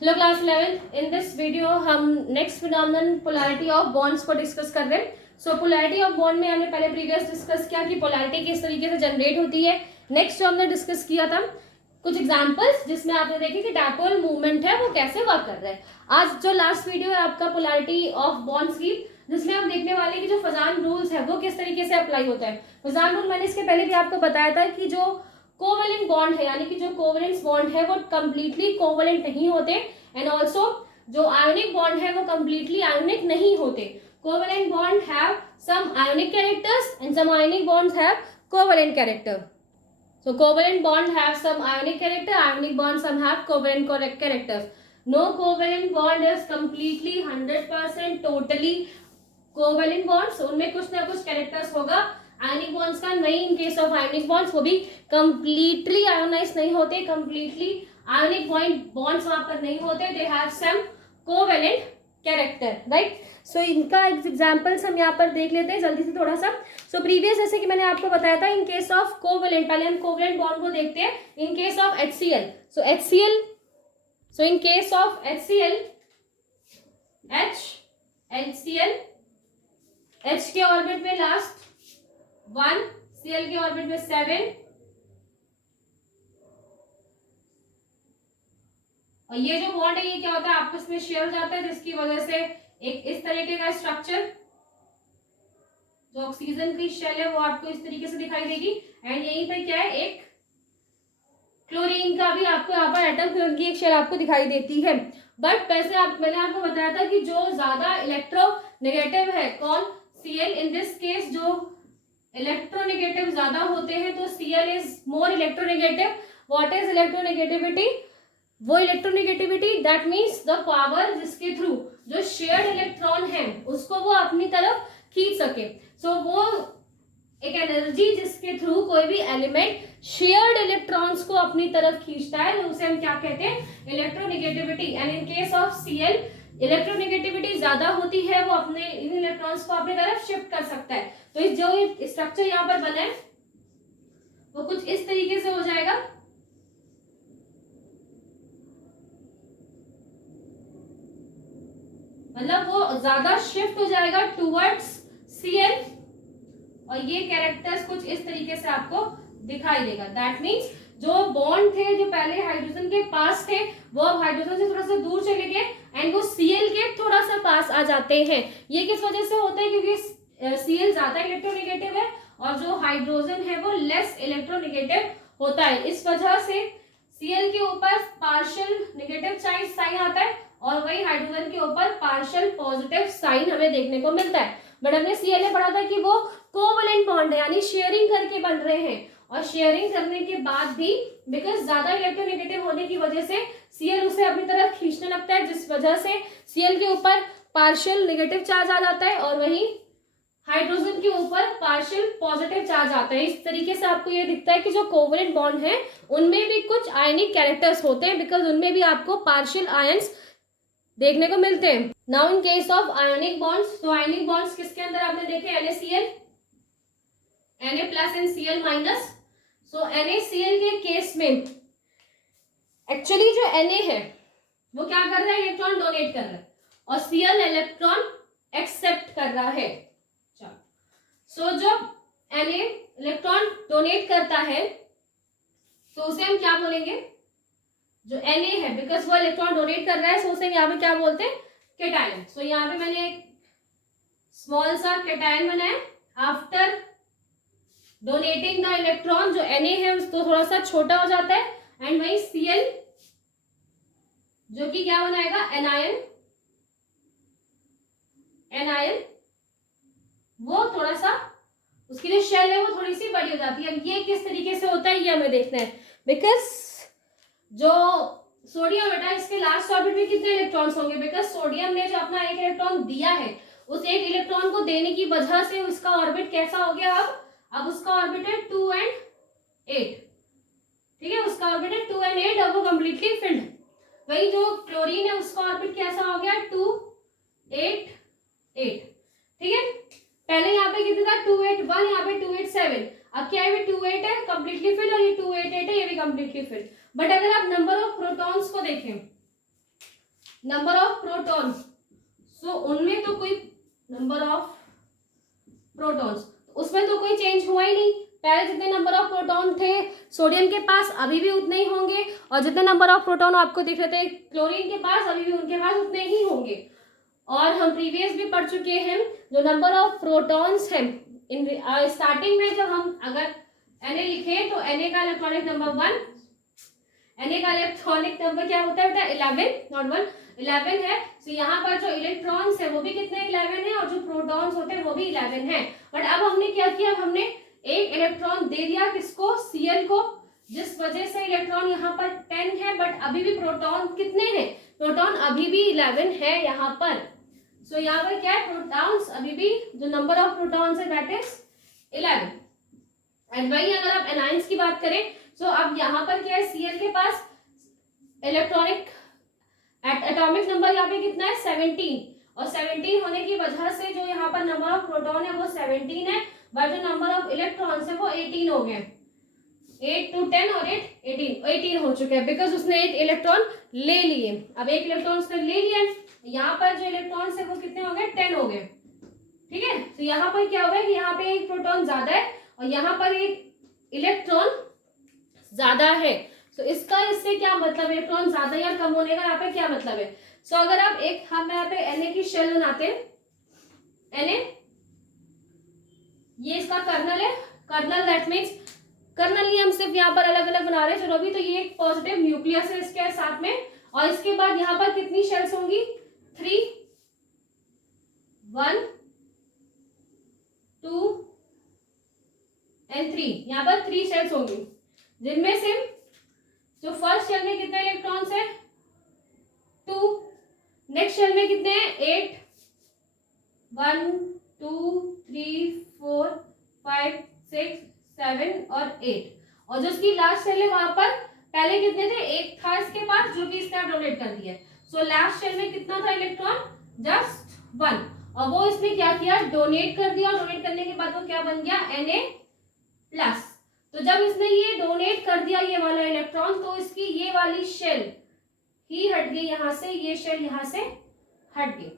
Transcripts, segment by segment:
Hello class 11th। In this video हम next phenomenon polarity of bonds को discuss कर रहे हैं। सो पोलैरिटी ऑफ बॉन्ड में हमने पहले प्रीवियस डिस्कस किया कि पोलैरिटी किस तरीके से जनरेट होती है। नेक्स्ट जो हमने डिस्कस किया था कुछ एग्जांपल्स जिसमें आपने देखे कि डायपोल मूवमेंट है वो कैसे वर्क कर रहा है। आज जो लास्ट वीडियो है आपका पोलैरिटी ऑफ बॉन्ड्स की, जिसमें हम देखने वाले हैं कि जो फजान रूल्स है वो किस तरीके से अप्लाई होता है। फजान रूल मैंने इसके पहले भी आपको बताया था कि जो कोवेलेंट बॉन्ड है यानी कि जो कोवेलेंस बॉन्ड है वो कंप्लीटली कोवेलेंट नहीं होते, एंड ऑल्सो जो आयोनिक बॉन्ड है वो कंप्लीटली आयोनिक नहीं होते। Covalent bond have some ionic characters and some ionic bonds have covalent character. So covalent bond have some ionic character, ionic bond some have covalent characters. No covalent bond is completely 100% totally covalent bonds. उनमें कुछ ना कुछ characters होगा ionic bonds का, नहीं in case of ionic bonds वो भी completely ionized नहीं होते, completely ionic bonds वहाँ पर नहीं होते, they have some covalent character, right. So इनका एग्जांपल्स हम यहाँ पर देख लेते हैं जल्दी से थोड़ा सा। सो प्रीवियस जैसे कि मैंने आपको बताया था इन केस ऑफ कोवेलेंट, पहले हम कोवेलेंट बॉन्ड को देखते हैं। In case of HCl, so HCl, so in case of HCl, HCl, H के ऑर्बिट में लास्ट 1, Cl के ऑर्बिट में 7, और ये जो बॉन्ड है ये क्या होता है आपस में शेयर हो जाता है, जिसकी वजह से एक इस तरीके का स्ट्रक्चर, जो ऑक्सीजन की शेल है वो आपको इस तरीके से दिखाई देगी। एंड यहीं पे क्या है, एक क्लोरीन का भी आपको यहाँ पर एटम की एक शेल आपको दिखाई देती है। बट वैसे मैंने आपको बताया था कि जो ज्यादा इलेक्ट्रोनेगेटिव है कौन, Cl। इन दिस केस जो इलेक्ट्रोनेगेटिव ज्यादा होते हैं तो Cl is more electronegative. What is electronegativity? वो electronegativity that means the power जिसके थ्रू जो शेयर्ड इलेक्ट्रॉन है उसको वो अपनी तरफ खींच सके। सो वो एक एनर्जी जिसके थ्रू कोई भी एलिमेंट शेयर्ड इलेक्ट्रॉन्स को अपनी तरफ खींचता है, उसे हम क्या कहते हैं, electronegativity. And in case of Cl electronegativity ज्यादा होती है, वो अपने इन इलेक्ट्रॉन्स को अपनी तरफ शिफ्ट कर सकता है। तो इस जो स्ट्रक्चर यहाँ पर बना है वो कुछ इस तरीके से हो जाएगा। मतलब वो ज्यादा शिफ्ट हो जाएगा टूवर्ड्स Cl, और ये कैरेक्टर्स कुछ इस तरीके से आपको दिखाई देगा। दैट मीन्स जो बॉन्ड थे जो पहले हाइड्रोजन के पास थे वो अब हाइड्रोजन से थोड़ा सा दूर चले गए एंड वो Cl के थोड़ा सा पास आ जाते हैं। ये किस वजह से होता है? क्योंकि Cl ज्यादा इलेक्ट्रोनेगेटिव है और जो हाइड्रोजन है वो लेस इलेक्ट्रोनेगेटिव होता है। इस वजह से Cl के ऊपर पार्शियल नेगेटिव चार्ज साइन आता है और वही हाइड्रोजन के ऊपर पार्शियल पॉजिटिव साइन हमें देखने को मिलता है। बट हमने Cl में पढ़ा था कि वो कोवेलेंट बॉन्ड है यानी शेयरिंग करके बन रहे हैं, और शेयरिंग करने के बाद भी बिकॉज ज्यादा इलेक्ट्रोनेगेटिव होने की वजह से Cl उसे अपनी तरफ खींचने लगता है, जिस वजह से Cl के ऊपर पार्शियल नेगेटिव चार्ज आ जाता है और वही हाइड्रोजन के ऊपर पार्शियल पॉजिटिव चार्ज आता है। इस तरीके से आपको ये दिखता है कि जो कोवेलेंट बॉन्ड है उनमें भी कुछ आयनिक कैरेक्टर्स होते हैं, बिकॉज उनमें भी आपको पार्शियल आयंस देखने को मिलते हैं। Now in case of ionic bonds, तो आयोनिक बॉन्ड्स किसके अंदर आपने देखे, NaCl, Na plus and Cl minus. So NaCl के केस में एक्चुअली जो Na है वो क्या कर रहा है, इलेक्ट्रॉन डोनेट कर रहा है, और Cl इलेक्ट्रॉन एक्सेप्ट कर रहा है। सो जब Na इलेक्ट्रॉन डोनेट करता है तो उसे हम क्या बोलेंगे, जो Na है बिकॉज वो इलेक्ट्रॉन डोनेट कर रहा है, सो उसे यहाँ पे क्या बोलते हैं, केटायन। सो यहाँ पे मैंने एक स्मॉल सा केटायन बनाया। आफ्टर डोनेटिंग द इलेक्ट्रॉन जो Na है उसको थोड़ा सा छोटा हो जाता है एंड वही Cl जो कि क्या बनाएगा, एनायन, वो थोड़ा सा उसकी जो शेल है वो थोड़ी सी बड़ी हो जाती है। अब ये किस तरीके से होता है ये हमें देखना है, बिकॉज जो सोडियम बेटा इसके लास्ट ऑर्बिट में कितने इलेक्ट्रॉन्स होंगे, बिकॉज सोडियम ने जो अपना एक इलेक्ट्रॉन दिया है उस एक इलेक्ट्रॉन को देने की वजह से उसका ऑर्बिट कैसा हो गया, अब उसका ऑर्बिट है 2 and 8, ठीक है, उसका ऑर्बिट है 2 and 8 और वो कंप्लीटली फिल्ड। वही जो क्लोरीन है उसका ऑर्बिट कैसा हो गया, 2 8 8, ठीक है। पहले यहाँ पे कितना था, 2 8 1, यहाँ पे 2 8 7, अब क्या है 2 8 है कंप्लीटली फिल्ड और ये 2 8 8 है ये भी कंप्लीटली फिल्ड। बट अगर आप नंबर ऑफ प्रोटॉन्स को देखें नंबर ऑफ प्रोटॉन, सो उनमें तो कोई नंबर ऑफ प्रोटॉन्स, उसमें तो कोई चेंज हुआ ही नहीं। पहले जितने नंबर ऑफ प्रोटॉन थे सोडियम के पास अभी भी उतने ही होंगे, और जितने नंबर ऑफ प्रोटॉन आपको दिख रहे थे क्लोरीन के पास अभी भी उनके पास उतने ही होंगे। और हम प्रीवियस भी पढ़ चुके हैं जो नंबर ऑफ प्रोटॉन्स हैं इन स्टार्टिंग में जब हम अगर Na लिखे तो Na का इलेक्ट्रॉनिक नंबर 1, Na का इलेक्ट्रॉनिक नंबर क्या होता है बेटा 11, नॉट 1, 11 है। तो यहाँ पर जो इलेक्ट्रॉन्स है वो भी कितने 11 है, और जो प्रोटॉन्स होते हैं वो भी 11 है। बट अब हमने क्या किया, हमने एक इलेक्ट्रॉन दे दिया किसको, Cl को, जिस वजह से इलेक्ट्रॉन यहाँ पर 10 है, बट अभी भी प्रोटॉन कितने हैं, प्रोटॉन अभी भी 11 है यहाँ पर। सो यहाँ पर क्या है, प्रोटॉन्स अभी भी जो नंबर ऑफ प्रोटॉन्स है दैट इज 11। एंड वही अगर आप एनाइंस की बात करें तो अब यहाँ पर क्या है, Cl के पास इलेक्ट्रॉनिक एटॉमिक नंबर यहाँ पे कितना है 17, और 17 होने की वजह से जो यहाँ पर नंबर ऑफ प्रोटॉन है वो 17 है, बट जो नंबर ऑफ इलेक्ट्रॉन्स है वो 18 हो गए। 8 to 10 और 8 18 हो चुके हैं, बिकॉज उसने एक इलेक्ट्रॉन ले लिए। अब एक इलेक्ट्रॉन उसने ले लिया, यहाँ पर जो इलेक्ट्रॉन्स है वो कितने हो गए 10 हो गए, ठीक है। तो यहाँ पर क्या होगा कि यहाँ पे एक प्रोटॉन ज्यादा है और यहाँ पर एक इलेक्ट्रॉन ज्यादा है। तो इसका इससे क्या मतलब, इलेक्ट्रॉन ज्यादा या कम होने का यहाँ पे क्या मतलब है। सो अगर आप एक हम यहाँ पे Na की शेल बनाते हैं, Na ये इसका कर्नल है, कर्नल दैट मीन्स कर्नल ही हम सिर्फ यहाँ पर अलग अलग बना रहे हैं, चलो अभी तो ये एक पॉजिटिव न्यूक्लियस है इसके साथ में, और इसके बाद यहाँ पर कितनी शेल्स होंगी 3, 1, 2 एंड 3, यहाँ पर 3 शेल्स होंगी, जिनमें से जो फर्स्ट शेल में कितने इलेक्ट्रॉन्स है 2, नेक्स्ट शेल में कितने हैं 8, 1 2 3 4 5 6 7 और 8, और जो इसकी लास्ट शेल है वहां पर पहले कितने थे, एक था इसके पास जो कि इसने डोनेट कर दिया। सो लास्ट शेल में कितना था इलेक्ट्रॉन, जस्ट 1, और वो इसने क्या किया डोनेट कर दिया, और डोनेट करने के बाद वो क्या बन गया Na+। तो जब इसने ये डोनेट कर दिया ये वाला इलेक्ट्रॉन, तो इसकी ये वाली शेल ही हट गई यहाँ से, ये शेल यहाँ से हट गई।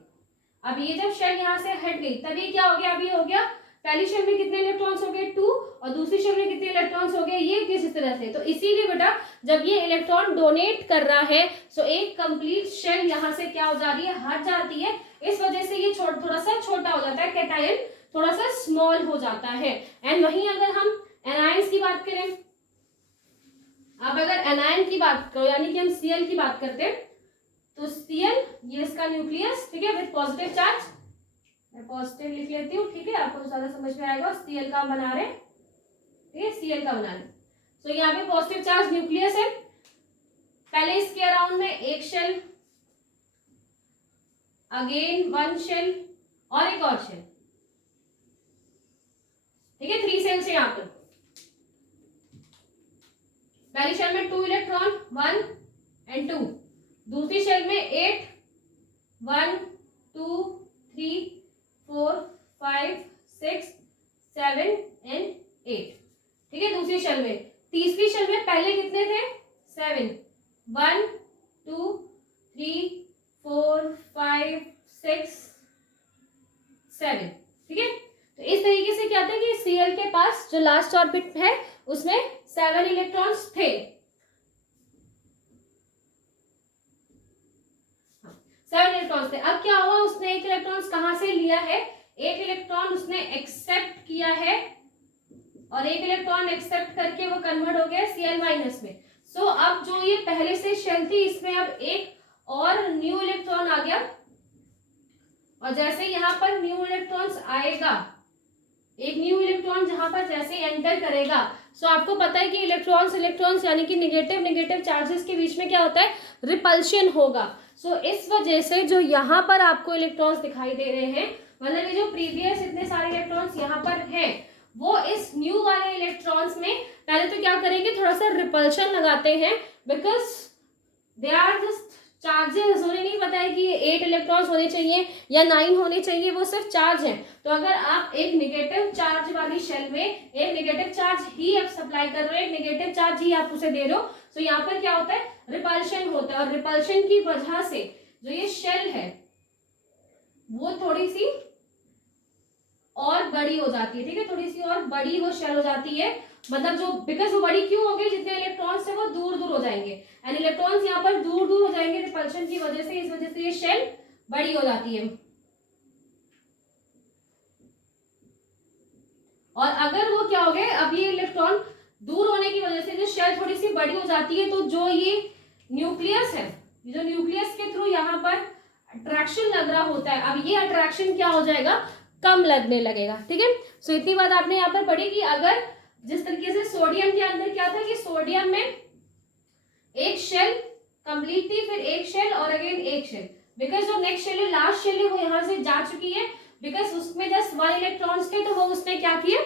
अब ये जब शेल यहाँ से हट गई तभी क्या हो गया, अभी हो गया पहली शेल में कितने इलेक्ट्रॉन्स हो गए 2, और दूसरी शेल में कितने इलेक्ट्रॉन्स हो गए ये किसी तरह से। तो इसीलिए बेटा जब ये इलेक्ट्रॉन डोनेट कर रहा है तो एक कंप्लीट शेल यहाँ से क्या हो जा रही है, हट जाती है। इस वजह से ये थोड़ा सा छोटा हो जाता है, कैटायन थोड़ा सा स्मॉल हो जाता है। एंड वहीं अगर हम एनायंस की बात करें, अब अगर एनायन की बात करो यानी कि हम Cl की बात करते हैं, तो Cl ये इसका न्यूक्लियस, ठीक है, विद पॉजिटिव चार्ज, मैं पॉजिटिव लिख लेती हूँ, ठीक है, आपको ज्यादा समझ में आएगा। Cl का बना रहे, ठीक है, Cl का बना रहे। तो यहाँ पे पॉजिटिव चार्ज न्यूक्लियस है, पहले इसके अराउंड में एक शेल, अगेन 1 शेल और एक और शेल, ठीक है, 3 शेल्स है यहाँ पर। पहली शेल में 2 इलेक्ट्रॉन 1 एंड 2, दूसरी शेल में 8 1 2 3 4 5 6 7 एंड 8, ठीक है, दूसरी शेल में। तीसरी शेल में पहले कितने थे 7 1 2 3 4 5 6 7, ठीक है। तो इस तरीके से क्या था कि Cl के पास जो लास्ट ऑर्बिट है उसमें 7 इलेक्ट्रॉन्स थे, 7 इलेक्ट्रॉन्स थे। अब क्या हुआ, उसने एक इलेक्ट्रॉन्स कहां से लिया है, एक इलेक्ट्रॉन उसने एक्सेप्ट किया है, और एक इलेक्ट्रॉन एक्सेप्ट करके वो कन्वर्ट हो गया Cl- में। सो अब जो ये पहले से शेल थी इसमें अब एक और न्यू इलेक्ट्रॉन आ गया, और जैसे यहाँ पर न्यू इलेक्ट्रॉन्स आएगा, एक न्यू इलेक्ट्रॉन जहां पर जैसे एंटर करेगा, सो आपको पता है कि इलेक्ट्रॉन्स यानी कि नेगेटिव चार्जेस के बीच में क्या होता है, रिपल्शन होगा। सो इस वजह से जो यहाँ पर आपको इलेक्ट्रॉन्स दिखाई दे रहे हैं, मतलब ये जो प्रीवियस इतने सारे इलेक्ट्रॉन्स यहाँ पर हैं, वो इस न्यू वाले इलेक्ट्रॉन्स में पहले तो क्या करेंगे, थोड़ा सा रिपल्शन लगाते हैं, because they are just charges. उन्हें नहीं पता है कि ये 8 इलेक्ट्रॉन्स होने चाहिए या 9 होने चाहिए, वो सिर्फ चार्ज है। तो अगर आप एक नेगेटिव चार्ज वाली शेल में एक नेगेटिव चार्ज ही आप सप्लाई कर रहे हो, एक नेगेटिव चार्ज ही आप उसे दे रहे हो, तो यहाँ पर क्या होता है, रिपल्शन होता है, और रिपल्शन की वजह से जो ये शेल है वो थोड़ी सी और बड़ी हो जाती है, ठीक है, थोड़ी सी और बड़ी वो शेल हो जाती है, मतलब जो बिकॉज वो बड़ी क्यों हो गई, जितने इलेक्ट्रॉन्स है वो दूर दूर हो जाएंगे, एंड इलेक्ट्रॉन्स यहाँ पर दूर दूर हो जाएंगे रिपल्शन की वजह से, इस वजह से ये शेल बड़ी हो जाती है। और अगर वो क्या हो गए, अब ये इलेक्ट्रॉन दूर होने की वजह से जो शेल थोड़ी सी बड़ी हो जाती है, तो जो ये न्यूक्लियस है, जो न्यूक्लियस के थ्रू यहाँ पर अट्रैक्शन लग रहा होता है, अब ये अट्रैक्शन क्या हो जाएगा, कम लगने लगेगा, ठीक है। सो इतनी बात आपने यहाँ पर पढ़ी कि अगर जिस तरीके से सोडियम के अंदर क्या था कि सोडियम में एक शेल कंप्लीट थी, फिर एक शेल और अगेन एक शेल, बिकॉज जो नेक्स्ट शेल है, लास्ट शेल है, वो यहाँ से जा चुकी है, बिकॉज उसमें जस्ट 1 इलेक्ट्रॉन्स थे, तो वो उसने क्या किया,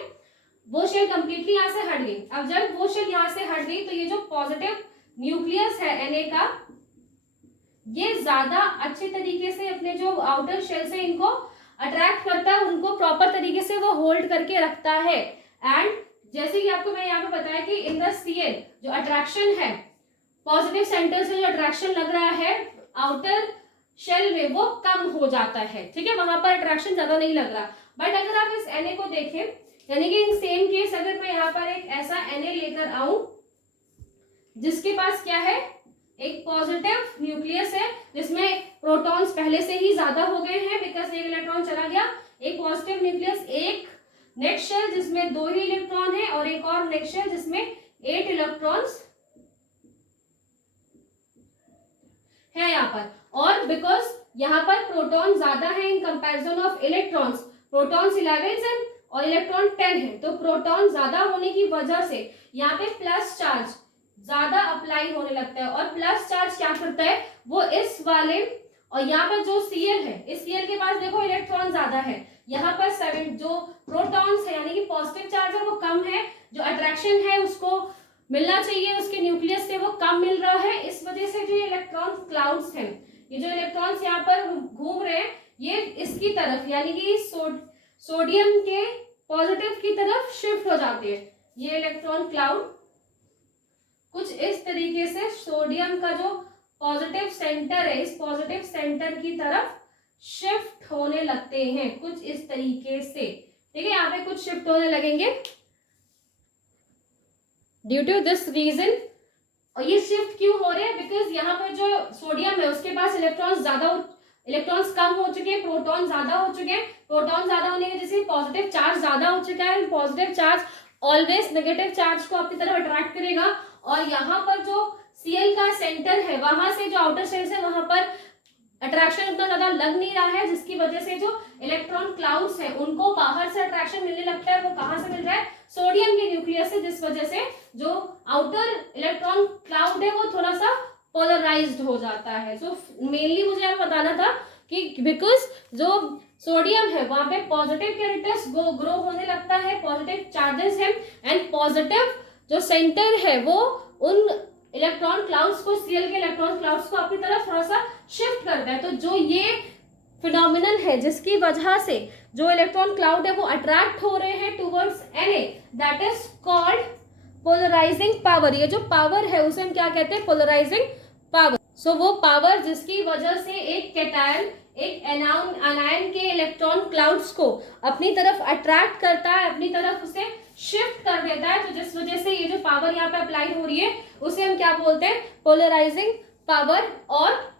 वो शेल कंप्लीटली यहाँ से हट गई। अब जब वो शेल यहाँ से हट गई तो ये जो पॉजिटिव न्यूक्लियस है Na का, ये ज्यादा अच्छे तरीके से अपने जो आउटर शेल से इनको अट्रैक्ट करता है, उनको प्रॉपर तरीके से वो होल्ड करके रखता है। एंड जैसे कि आपको मैंने यहाँ पे बताया कि इन द Cl जो अट्रैक्शन है, पॉजिटिव सेंटर से जो अट्रैक्शन लग रहा है आउटर शेल में, वो कम हो जाता है, ठीक है, वहां पर अट्रैक्शन ज्यादा नहीं लग रहा। बट अगर आप इस Na को देखें, यानी कि इन सेम केस अगर मैं यहाँ पर एक ऐसा Na लेकर आऊं जिसके पास क्या है, एक पॉजिटिव न्यूक्लियस है जिसमें प्रोटॉन्स पहले से ही ज्यादा हो गए हैं, बिकॉज एक इलेक्ट्रॉन चला गया, एक पॉजिटिव न्यूक्लियस, एक नेक्स्ट शेल जिसमें 2 ही इलेक्ट्रॉन है, और एक और नेक्स्ट शेल जिसमें 8 इलेक्ट्रॉन्स है यहाँ पर। और बिकॉज यहाँ पर प्रोटॉन ज्यादा है in comparison of electrons, protons 11 है और इलेक्ट्रॉन 10 है, तो प्रोटॉन ज्यादा होने की वजह से यहाँ पे प्लस चार्ज ज्यादा अप्लाई होने लगता है, और प्लस चार्ज क्या करता है, वो इस वाले, और यहाँ पर जो Cl है, इस Cl के पास देखो इलेक्ट्रॉन ज्यादा है, यहाँ पर 7 जो प्रोटॉन्स है यानी कि पॉजिटिव चार्ज है वो कम है, जो अट्रैक्शन है उसको मिलना चाहिए उसके न्यूक्लियस से वो कम मिल रहा है, इस वजह से जो इलेक्ट्रॉन क्लाउड्स हैं, ये जो इलेक्ट्रॉन्स यहाँ पर घूम रहे हैं, ये इसकी तरफ यानी कि सोडियम के पॉजिटिव की तरफ शिफ्ट हो जाते हैं। ये इलेक्ट्रॉन क्लाउड कुछ इस तरीके से सोडियम का जो पॉजिटिव सेंटर है, इस पॉजिटिव सेंटर की तरफ शिफ्ट होने लगते हैं कुछ इस तरीके से, ठीक है, यहाँ पे कुछ शिफ्ट होने लगेंगे ड्यू टू दिस रीजन। और ये शिफ्ट क्यों हो रहे हैं, बिकॉज यहाँ पर जो सोडियम है उसके पास इलेक्ट्रॉन्स कम हो चुके हैं, प्रोटॉन ज्यादा हो चुके हैं, प्रोटॉन ज्यादा होने की वजह से पॉजिटिव चार्ज ज्यादा हो चुका है, positive charge always negative charge को अपनी तरफ अट्रैक्ट करेगा, और यहाँ पर जो Cl का सेंटर है वहां से जो आउटर शेल है वहां पर अट्रैक्शन उतना ज्यादा लग नहीं रहा है, जिसकी वजह से जो इलेक्ट्रॉन क्लाउड्स है उनको बाहर से अट्रैक्शन मिलने लगता है। वो कहां से मिल रहा है, सोडियम के न्यूक्लियस से, जिस वजह से जो आउटर इलेक्ट्रॉन क्लाउड है वो थोड़ा सा पोलराइज्ड हो जाता है। सो मेनली मुझे आपको बताना था कि बिकॉज जो सोडियम है वहां पे पॉजिटिव कैरेक्टर्स ग्रो होने लगता है, पॉजिटिव चार्जेस है, एंड पॉजिटिव जो सेंटर है वो उन इलेक्ट्रॉन क्लाउड्स को, Cl के इलेक्ट्रॉन क्लाउड्स को अपनी तरफ थोड़ा सा शिफ्ट करता है। तो जो ये फिनोमिनन है जिसकी वजह से जो इलेक्ट्रॉन क्लाउड है वो अट्रैक्ट हो रहे हैं towards Na, that is called polarising power. ये जो पावर है उसे हम क्या कहते हैं, पोलराइजिंग पावर। सो वो पावर जिसकी वजह से एक कैटायन एक एनायन के इलेक्ट्रॉन क्लाउड्स को अपनी तरफ अट्रैक्ट करता है, अपनी तरफ उसे शिफ्ट कर देता है, तो जिस वजह से ये जो पावर यहाँ पे अप्लाई हो रही है उसे हम क्या बोलते हैं, पोलराइजिंग पावर। और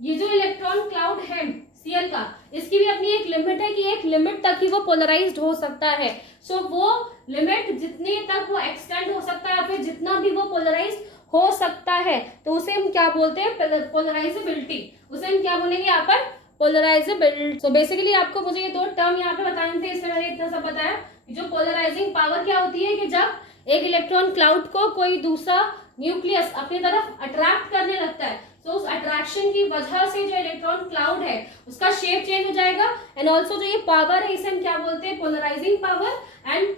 ये जो इलेक्ट्रॉन क्लाउड है Cl का, इसकी भी अपनी एक लिमिट है कि एक लिमिट तक ही वो पोलराइज्ड हो सकता है। सो वो लिमिट जितने तक वो एक्सटेंड हो सकता है, फिर जितना भी वो पोलराइज हो सकता है, तो उसे हम क्या बोलते हैं, पोलराइजेबिलिटी। उसे हम क्या बोलेंगे यहाँ पर, पोलराइजेबिलिटी। सो बेसिकली आपको मुझे ये दो टर्म यहाँ पे बताने थे, इसमें मैंने इतना सब बताया। जो पोलराइजिंग पावर क्या होती है कि जब एक इलेक्ट्रॉन क्लाउड को कोई दूसरा न्यूक्लियस अपनी तरफ अट्रैक्ट करने लगता है, तो उस अट्रैक्शन की वजह से जो इलेक्ट्रॉन क्लाउड है उसका शेप चेंज हो जाएगा, एंड ऑल्सो जो ये पावर है इसे हम क्या बोलते हैं, पोलराइजिंग पावर। एंड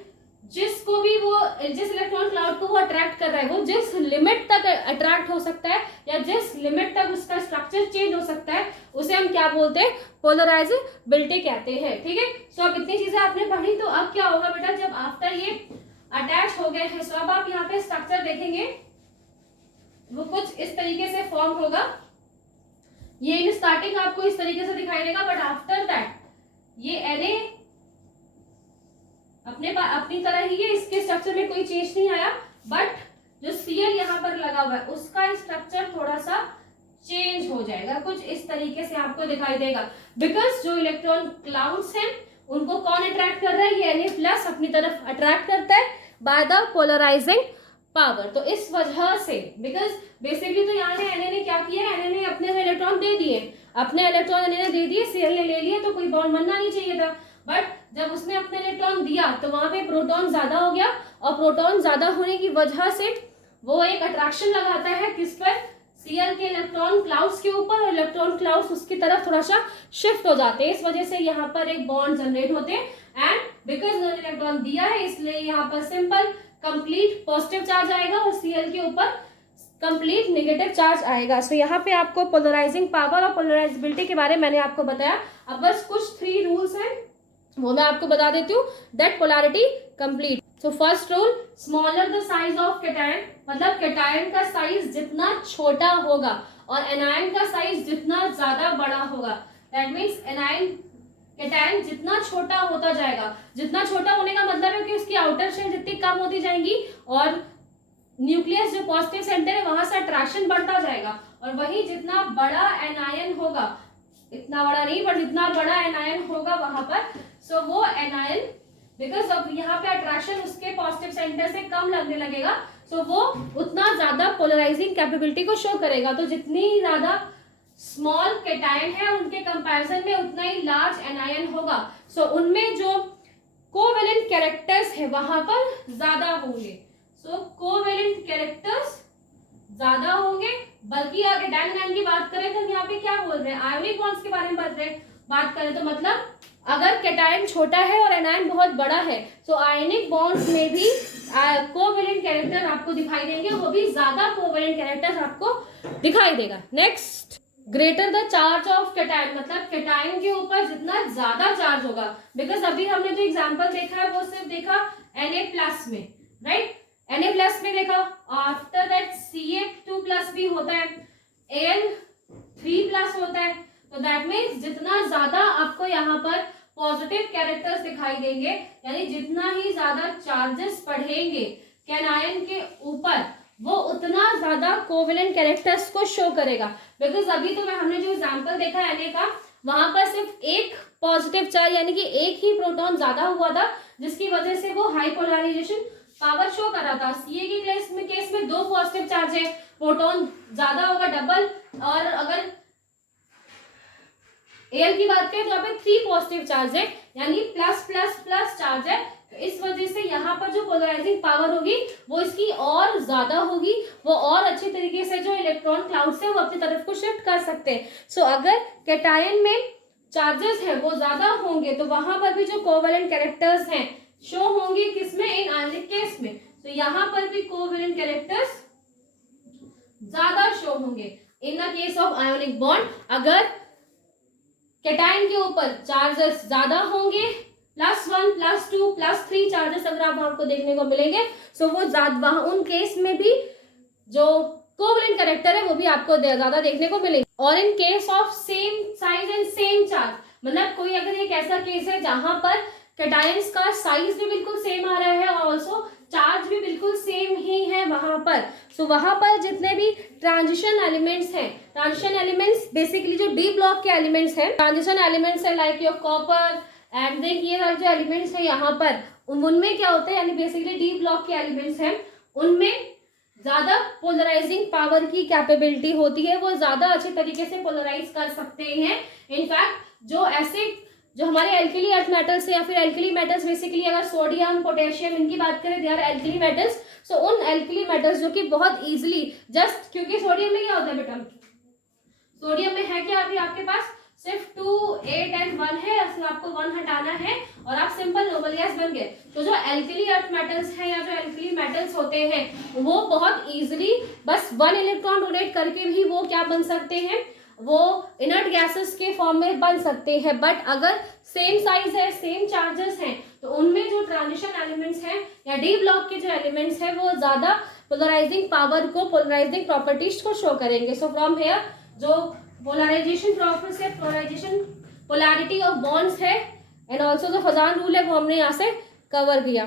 जिसको भी वो, जिस इलेक्ट्रॉन क्लाउड को वो अट्रैक्ट कर रहा है, वो जिस लिमिट तक अट्रैक्ट हो सकता है या जिस लिमिट तक उसका स्ट्रक्चर चेंज हो सकता है, उसे हम क्या बोलते हैं, पोलराइजेबिलिटी कहते हैं। ठीक है, सो अब इतनी चीजें आपने पढ़ी, तो अब क्या होगा बेटा, जब आफ्टर ये अटैच हो गए हैं, सो अब आप यहाँ पे स्ट्रक्चर देखेंगे। वो कुछ इस तरीके से फॉर्म होगा। ये इन स्टार्टिंग आपको इस तरीके से दिखाई देगा, बट आफ्टर दैट ये Na अपनी तरह ही है, इसके स्ट्रक्चर में कोई चेंज नहीं आया, बट जो Cl यहाँ पर लगा हुआ है उसका स्ट्रक्चर थोड़ा सा चेंज हो जाएगा, कुछ इस तरीके से आपको दिखाई देगा। बिकॉज जो इलेक्ट्रॉन क्लाउड्स हैं उनको कौन अट्रैक्ट कर रहा है, ये Na+ अपनी तरफ अट्रैक्ट करता है बाय द पोलराइजिंग पावर। तो इस वजह से, बिकॉज बेसिकली तो यहाँ Na ने क्या किया है, Na ने अपने इलेक्ट्रॉन दे दिए, अपने इलेक्ट्रॉन Na ने दे दिए, Cl ने ले लिए, तो कोई बॉन्ड बनना नहीं चाहिए था। बट जब उसने अपने इलेक्ट्रॉन दिया तो वहां पे प्रोटॉन ज्यादा हो गया, और प्रोटॉन ज्यादा होने की वजह से वो एक अट्रैक्शन लगाता है किस पर, Cl के इलेक्ट्रॉन क्लाउड्स के ऊपर, और इलेक्ट्रॉन क्लाउड्स उसकी तरफ थोड़ा सा शिफ्ट हो जाते हैं। इस वजह से यहाँ पर एक बॉन्ड जनरेट होते हैं, एंड बिकॉज उन्होंने इलेक्ट्रॉन दिया है इसलिए यहाँ पर सिंपल कंप्लीट पॉजिटिव चार्ज आएगा और Cl के ऊपर कंप्लीट नेगेटिव चार्ज आएगा। सो यहाँ पे आपको पोलराइजिंग पावर और पोलराइजेबिलिटी के बारे में मैंने आपको बताया। अब बस कुछ 3 रूल्स हैं वो मैं आपको बता देती हूँ, that polarity complete. So first rule, smaller the size of cation, मतलब कैटायन का साइज जितना छोटा होगा और एनायन का साइज जितना ज्यादा बड़ा होगा, दैट मीन्स कैटायन जितना छोटा होता जाएगा, जितना छोटा होने का मतलब है कि उसकी आउटर शेल जितनी कम होती जाएंगी और न्यूक्लियस जो पॉजिटिव सेंटर है वहां से अट्रैक्शन बढ़ता जाएगा, और वही जितना बड़ा एनायन होगा, इतना बड़ा नहीं पर जितना बड़ा एनायन होगा वहां पर, सो वो एनायन बिकॉज अब यहाँ पे अट्रैक्शन उसके पॉजिटिव सेंटर से कम लगने लगेगा, सो वो उतना ज्यादा पोलराइजिंग कैपेबिलिटी को शो करेगा। तो जितनी ज्यादा स्मॉल कैटायन है उनके कंपैरिजन में उतना ही लार्ज एनायन होगा, सो उनमें जो कोवेलेंट कैरेक्टर्स है वहां पर ज्यादा होंगे। सो कोवेलेंट कैरेक्टर्स ज्यादा होंगे, बल्कि अगर कैटायन की बात करें तो यहाँ पे क्या बोल रहे हैं, आयोनिक बॉन्ड्स के बारे में बात करें तो मतलब अगर कैटायन छोटा है और एनायन बहुत बड़ा है, तो आयनिक बॉन्ड्स में भी कोवेलेंट कैरेक्टर आपको दिखाई देंगे, वो भी ज्यादा कोवेलेंट कैरेक्टर्स आपको दिखाई देगा। Next, greater the charge of cation, मतलब कैटायन के ऊपर जितना ज्यादा चार्ज होगा, बिकॉज अभी हमने जो एग्जांपल देखा है वो सिर्फ देखा Na+ में, राइट, Na+ में देखा, आफ्टर दैट Ca2+ भी होता है, Al3+ होता है, तो दैट मीन्स जितना ज्यादा आपको यहाँ पर पॉजिटिव कैरेक्टर्स दिखाई देंगे, यानी जितना ही ज्यादा चार्जेस बढ़ेंगे कैनायन के ऊपर, वो उतना ज्यादा कोवेलेंट कैरेक्टर्स को शो करेगा। बिकॉज अभी तो हमने जो एग्जांपल देखा है Na का, वहां पर सिर्फ एक पॉजिटिव चार्ज यानी कि एक ही प्रोटॉन ज्यादा हुआ था, जिसकी वजह से वो हाई पोलराइजेशन पावर शो कर रहा था। Ca के केस में 2 पॉजिटिव चार्ज है, प्रोटॉन ज्यादा होगा डबल, और अगर Al की बात करें तो यहाँ पे 3 पॉजिटिव चार्ज है, यानी प्लस चार्ज है। तो इस वजह से यहाँ पर जो पोलराइजिंग पावर होगी वो इसकी और ज्यादा होगी, वो और अच्छी तरीके से जो इलेक्ट्रॉन क्लाउड है वो अपनी तरफ को शिफ्ट कर सकते हैं। सो अगर कैटायन में चार्जेस है वो ज्यादा होंगे तो वहां पर भी जो कोवेलेंट कैरेक्टर्स हैं शो होंगे, किसमें, इन आयनिक केस में। तो यहाँ पर भी कोवेलेंट कैरेक्टर्स ज्यादा शो होंगे in the case of ionic bond. अगर कैटायन के ऊपर चार्जेस ज्यादा होंगे, +1 +2 +3 चार्जेस अगर आपको देखने को मिलेंगे, सो वो ज्यादा उन केस में भी जो कोवेलेंट कैरेक्टर है वो भी आपको ज्यादा देखने को मिलेंगे। और in case of same size and same charge, मतलब कोई अगर एक ऐसा केस है जहां पर कैटायंस का साइज भी बिल्कुल सेम आ रहा है और ऑल्सो चार्ज भी बिल्कुल सेम ही है वहां पर, सो वहां पर जितने भी ट्रांजिशन एलिमेंट्स हैं, ट्रांजिशन एलिमेंट्स बेसिकली जो डी ब्लॉक के एलिमेंट्स हैं, ट्रांजिशन एलिमेंट्स है like your copper and then ये वाले जो एलिमेंट्स हैं यहाँ पर, उनमें क्या होता है, यानी बेसिकली डी ब्लॉक के एलिमेंट्स हैं, उनमें ज्यादा पोलराइजिंग पावर की कैपेबिलिटी होती है, वो ज्यादा अच्छे तरीके से पोलराइज कर सकते हैं। इनफैक्ट जो एसिड, जो हमारे एल्कली अर्थ मेटल्स या फिर एल्कली मेटल्स, बेसिकली अगर सोडियम पोटेशियम इनकी बात करें, दे आर एल्कली मेटल्स। सो उन एल्कली मेटल्स जो कि बहुत इजीली, जस्ट क्योंकि सोडियम में क्या होता है बेटा, सोडियम में है क्या अभी आपके पास सिर्फ 2, 8 एंड 1 है, असल आपको 1 हटाना है और आप सिंपल नोबल गैस बन गए। तो जो एल्कली अर्थ मेटल्स हैं या जो एल्कली मेटल्स होते हैं वो बहुत इजीली बस 1 इलेक्ट्रॉन डोनेट करके भी वो क्या बन सकते हैं, वो इनर्ट गैसेस के फॉर्म में बन सकते हैं। बट अगर सेम साइज है, सेम चार्जेस हैं, तो उनमें जो ट्रांजिशन एलिमेंट्स हैं या डी ब्लॉक के जो एलिमेंट्स हैं वो ज्यादा पोलराइजिंग पावर को, पोलराइजिंग प्रॉपर्टीज को शो करेंगे। सो फ्रॉम हेयर जो पोलराइजेशन प्रोसेस है, पोलैरिटी ऑफ बॉन्ड्स है, एंड ऑल्सो जो फजान रूल है वो हमने यहाँ से कवर किया।